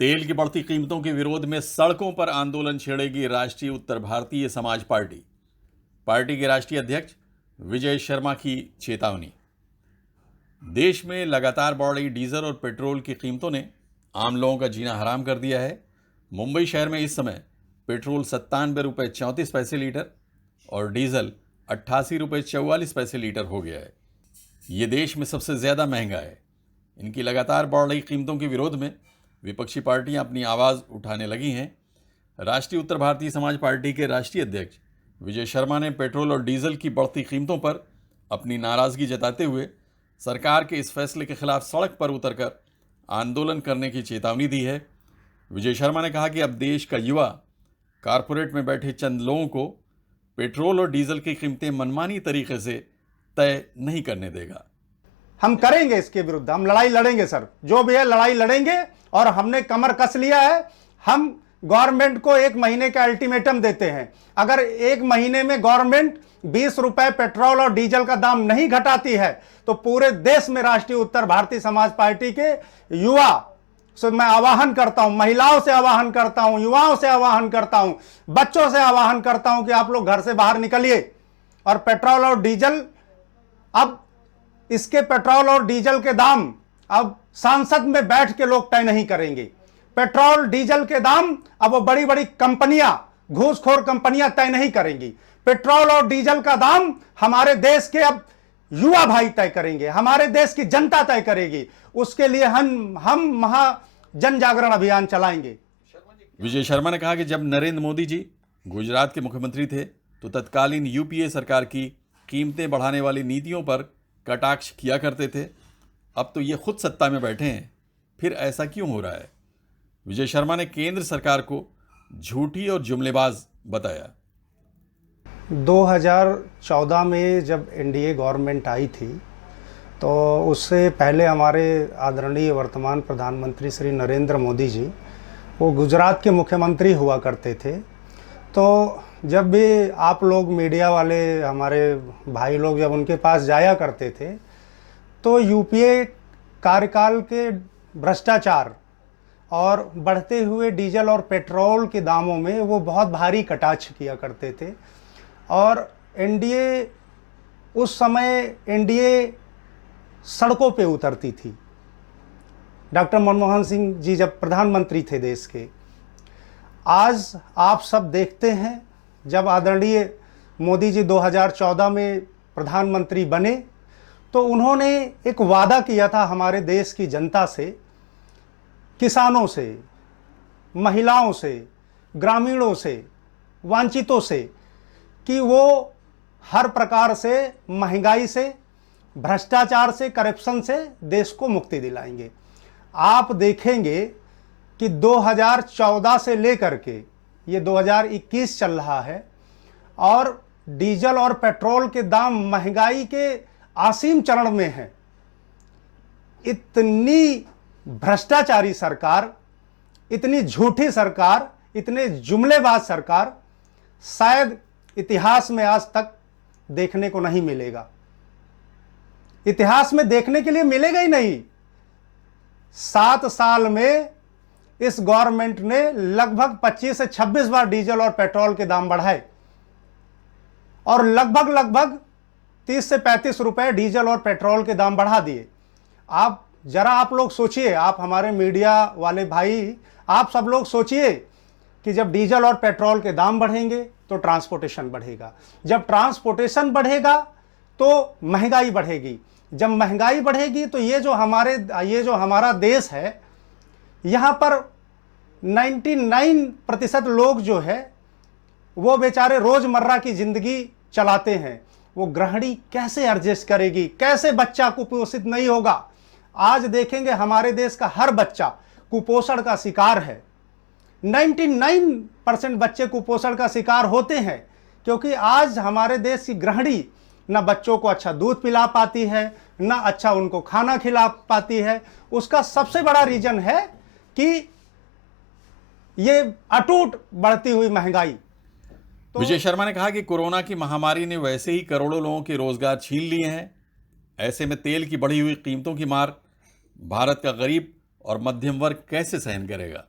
तेल की बढ़ती कीमतों के विरोध में सड़कों पर आंदोलन छेड़ेगी राष्ट्रीय उत्तर भारतीय समाज पार्टी। पार्टी के राष्ट्रीय अध्यक्ष विजय शर्मा की चेतावनी। देश में लगातार बढ़ रही डीजल और पेट्रोल की कीमतों ने आम लोगों का जीना हराम कर दिया है। मुंबई शहर में इस समय पेट्रोल 97 रुपये 34 पैसे लीटर और डीजल 88 रुपये 44 पैसे लीटर हो गया है। ये देश में सबसे ज़्यादा महंगा है। इनकी लगातार बढ़ रही कीमतों के विरोध में विपक्षी पार्टियां अपनी आवाज़ उठाने लगी हैं। राष्ट्रीय उत्तर भारतीय समाज पार्टी के राष्ट्रीय अध्यक्ष विजय शर्मा ने पेट्रोल और डीजल की बढ़ती कीमतों पर अपनी नाराज़गी जताते हुए सरकार के इस फैसले के खिलाफ सड़क पर उतरकर आंदोलन करने की चेतावनी दी है। विजय शर्मा ने कहा कि अब देश का युवा कारपोरेट में बैठे चंद लोगों को पेट्रोल और डीजल की कीमतें मनमानी तरीके से तय नहीं करने देगा। हम करेंगे इसके विरुद्ध, हम लड़ाई लड़ेंगे सर, जो भी है लड़ाई लड़ेंगे। और हमने कमर कस लिया है। हम गवर्नमेंट को 1 महीने का अल्टीमेटम देते हैं। अगर 1 महीने में गवर्नमेंट 20 रुपए पेट्रोल और डीजल का दाम नहीं घटाती है तो पूरे देश में राष्ट्रीय उत्तर भारतीय समाज पार्टी के युवा से मैं आह्वान करता हूं, महिलाओं से आह्वान करता हूं, युवाओं से आह्वान करता हूं, बच्चों से आह्वान करता हूं कि आप लोग घर से बाहर निकलिए और पेट्रोल और डीजल, अब इसके पेट्रोल और डीजल के दाम अब संसद में बैठ के लोग तय नहीं करेंगे। पेट्रोल डीजल के दाम अब वो बड़ी बड़ी कंपनियां, घूसखोर कंपनियां तय नहीं करेंगी। पेट्रोल और डीजल का दाम हमारे देश के अब युवा भाई तय करेंगे, हमारे देश की जनता तय करेगी। उसके लिए हम महा जन जागरण अभियान चलाएंगे। विजय शर्मा ने कहा कि जब नरेंद्र मोदी जी गुजरात के मुख्यमंत्री थे तो तत्कालीन यूपीए सरकार की कीमतें बढ़ाने वाली नीतियों पर कटाक्ष किया करते थे। अब तो ये खुद सत्ता में बैठे हैं, फिर ऐसा क्यों हो रहा है? विजय शर्मा ने केंद्र सरकार को झूठी और जुमलेबाज बताया। 2014 में जब एनडीए गवर्नमेंट आई थी तो उससे पहले हमारे आदरणीय वर्तमान प्रधानमंत्री श्री नरेंद्र मोदी जी वो गुजरात के मुख्यमंत्री हुआ करते थे। तो जब भी आप लोग मीडिया वाले, हमारे भाई लोग जब उनके पास जाया करते थे तो यूपीए कार्यकाल के भ्रष्टाचार और बढ़ते हुए डीजल और पेट्रोल के दामों में वो बहुत भारी कटाक्ष किया करते थे। और एनडीए, उस समय एनडीए सड़कों पे उतरती थी। डॉक्टर मनमोहन सिंह जी जब प्रधानमंत्री थे देश के। आज आप सब देखते हैं, जब आदरणीय मोदी जी 2014 में प्रधानमंत्री बने तो उन्होंने एक वादा किया था हमारे देश की जनता से, किसानों से, महिलाओं से, ग्रामीणों से, वंचितों से, कि वो हर प्रकार से महंगाई से, भ्रष्टाचार से, करप्शन से देश को मुक्ति दिलाएंगे। आप देखेंगे कि 2014 से लेकर के ये 2021 चल रहा है और डीजल और पेट्रोल के दाम महंगाई के आसीम चरण में है। इतनी भ्रष्टाचारी सरकार, इतनी झूठी सरकार, इतने जुमलेबाज सरकार शायद इतिहास में आज तक देखने को नहीं मिलेगा। इतिहास में देखने के लिए मिलेगा ही नहीं। 7 साल में इस गवर्नमेंट ने लगभग 25 से 26 बार डीजल और पेट्रोल के दाम बढ़ाए और लगभग 30 से 35 रुपए डीजल और पेट्रोल के दाम बढ़ा दिए। आप लोग सोचिए, आप हमारे मीडिया वाले भाई, आप सब लोग सोचिए कि जब डीजल और पेट्रोल के दाम बढ़ेंगे तो ट्रांसपोर्टेशन बढ़ेगा, जब ट्रांसपोर्टेशन बढ़ेगा तो महंगाई बढ़ेगी, जब महंगाई बढ़ेगी तो ये जो हमारा देश है, यहाँ पर 99% लोग जो है वो बेचारे रोजमर्रा की जिंदगी चलाते हैं। वो गृहिणी कैसे एडजस्ट करेगी, कैसे बच्चा कुपोषित नहीं होगा? आज देखेंगे हमारे देश का हर बच्चा कुपोषण का शिकार है। 99% बच्चे कुपोषण का शिकार होते हैं क्योंकि आज हमारे देश की गृहिणी ना बच्चों को अच्छा दूध पिला पाती है, ना अच्छा उनको खाना खिला पाती है। उसका सबसे बड़ा रीजन है कि ये अटूट बढ़ती हुई महंगाई। विजय शर्मा ने कहा कि कोरोना की महामारी ने वैसे ही करोड़ों लोगों के रोजगार छीन लिए हैं। ऐसे में तेल की बढ़ी हुई कीमतों की मार भारत का गरीब और मध्यम वर्ग कैसे सहन करेगा?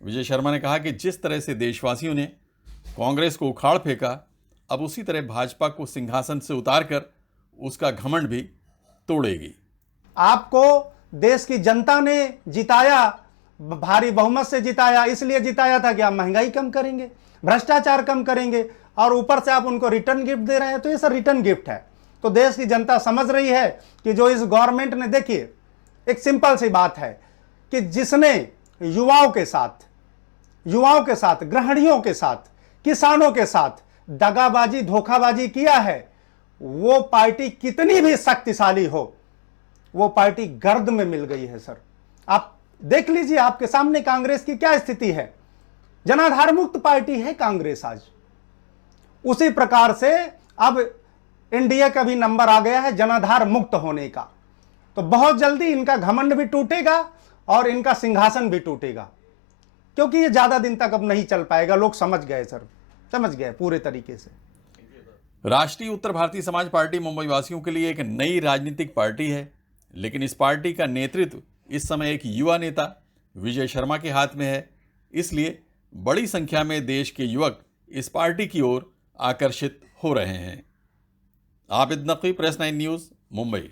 विजय शर्मा ने कहा कि जिस तरह से देशवासियों ने कांग्रेस को उखाड़ फेंका, अब उसी तरह भाजपा को सिंहासन से उतारकर उसका घमंड भी तोड़ेगी। आपको देश की जनता ने जिताया, भारी बहुमत से जिताया। इसलिए जिताया था कि आप महंगाई कम करेंगे, भ्रष्टाचार कम करेंगे, और ऊपर से आप उनको रिटर्न गिफ्ट दे रहे हैं। तो ये सर रिटर्न गिफ्ट है। तो देश की जनता समझ रही है कि जो इस गवर्नमेंट ने, देखिए एक सिंपल सी बात है कि जिसने युवाओं के साथ, गृहिणियों के साथ, किसानों के साथ दगाबाजी, धोखाबाजी किया है, वो पार्टी कितनी भी शक्तिशाली हो, वो पार्टी गर्द में मिल गई है। सर आप देख लीजिए, आपके सामने कांग्रेस की क्या स्थिति है। जनाधार मुक्त पार्टी है कांग्रेस आज। उसी प्रकार से अब एनडीए का भी नंबर आ गया है जनाधार मुक्त होने का। तो बहुत जल्दी इनका घमंड भी टूटेगा और इनका सिंहासन भी टूटेगा, क्योंकि ये ज्यादा दिन तक अब नहीं चल पाएगा। लोग समझ गए सर, समझ गए पूरे तरीके से। राष्ट्रीय उत्तर भारतीय समाज पार्टी मुंबई वासियों के लिए एक नई राजनीतिक पार्टी है, लेकिन इस पार्टी का नेतृत्व इस समय एक युवा नेता विजय शर्मा के हाथ में है। इसलिए बड़ी संख्या में देश के युवक इस पार्टी की ओर आकर्षित हो रहे हैं। Abid Naqvi, press 9 news, Mumbai.